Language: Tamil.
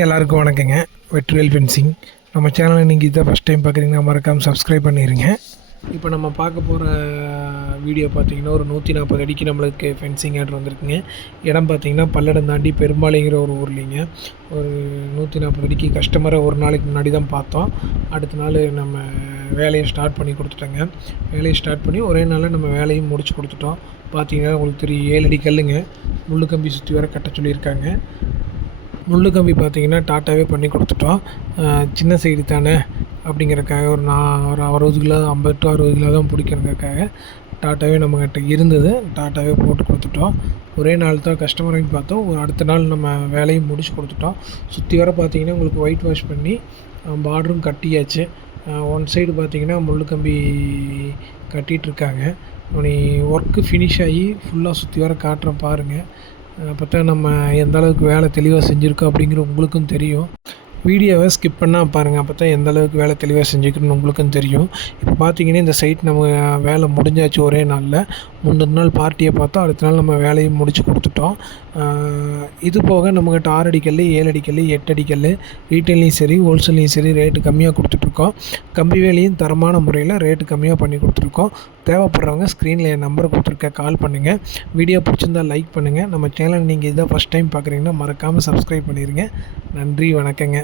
எல்லாருக்கும் வணக்கங்க. வெற்றிவேல் ஃபென்சிங். நம்ம சேனலை நீங்கள் இதை ஃபஸ்ட் டைம் பார்க்குறீங்கன்னா மறக்காமல் சப்ஸ்கிரைப் பண்ணிடுங்க. இப்போ நம்ம பார்க்க போகிற வீடியோ பார்த்திங்கன்னா ஒரு 140 அடிக்கு நம்மளுக்கு ஃபென்சிங் ஆர்டர் வந்திருக்குங்க. இடம் பார்த்திங்கன்னா பல்லடம் தாண்டி பெரும்பாலைங்கிற ஒரு ஊர்லேங்க. ஒரு 140 அடிக்கு கஸ்டமரை ஒரு நாளைக்கு முன்னாடி தான் பார்த்தோம். அடுத்த நாள் நம்ம வேலையை ஸ்டார்ட் பண்ணி கொடுத்துட்டோங்க. வேலையை ஸ்டார்ட் பண்ணி ஒரே நாளில் நம்ம வேலையும் முடிச்சு கொடுத்துட்டோம். பார்த்திங்கன்னா உங்களுக்கு தெரியும் 7 அடி கல்லுங்க. முள்ளு கம்பி சுற்றி வர கட்ட சொல்லியிருக்காங்க. முள்ளு கம்பி பார்த்திங்கன்னா டாட்டாவே பண்ணி கொடுத்துட்டோம். சின்ன சைடு தானே அப்படிங்கிறக்காக ஒரு 60 கிலோ 50 to 60 கிலோ தான் பிடிக்கிறதுக்காக டாட்டாவே நம்மக்கிட்ட இருந்தது. டாட்டாவே போட்டு கொடுத்துட்டோம். ஒரே நாள் தான் கஸ்டமரையும் பார்த்தோம். ஒரு அடுத்த நாள் நம்ம வேலையும் முடிச்சு கொடுத்துட்டோம். சுற்றி வர பார்த்திங்கன்னா உங்களுக்கு ஒயிட் வாஷ் பண்ணி பார்டரும் கட்டியாச்சு. ஒன் சைடு பார்த்திங்கன்னா முள்ளு கம்பி கட்டிகிட்ருக்காங்க. நீ ஒர்க்கு ஃபினிஷ் ஆகி ஃபுல்லாக சுற்றி வர காட்டுறேன் பாருங்கள். அப்போ தான் நம்ம எந்த அளவுக்கு வேலை தெளிவாக செஞ்சுருக்கோம் அப்படிங்கிற உங்களுக்கும் தெரியும். வீடியோவை ஸ்கிப் பண்ணால் பாருங்கள். அப்போ தான் எந்த அளவுக்கு வேலை தெளிவாக செஞ்சுக்கணும்னு உங்களுக்கும் தெரியும். இப்போ பார்த்தீங்கன்னா இந்த சைட் நம்ம வேலை முடிஞ்சாச்சு ஒரே நாளில். முந்தின நாள் பார்ட்டியை பார்த்தோம். அடுத்த நாள் நம்ம வேலையும் முடிச்சு கொடுத்துட்டோம். இது போக நம்மக்கிட்ட 6 அடி கல் 7 அடி கல் 8 அடி கல் ரீட்டைல்லையும் சரி ஹோல்சேல்லையும் சரி ரேட்டு கம்மியாக கொடுத்துட்ருக்கோம். கம்பி வேலையும் தரமான முறையில் ரேட்டு கம்மியாக பண்ணி கொடுத்துருக்கோம். தேவைப்படுறவங்க ஸ்க்ரீனில் என் நம்பரை கொடுத்துருக்க கால் பண்ணுங்கள். வீடியோ பிடிச்சிருந்தால் லைக் பண்ணுங்கள். நம்ம சேனல் நீங்கள் இதான் ஃபஸ்ட் டைம் பார்க்குறீங்கன்னா மறக்காமல் சப்ஸ்கிரைப் பண்ணிடுங்க. நன்றி, வணக்கங்க.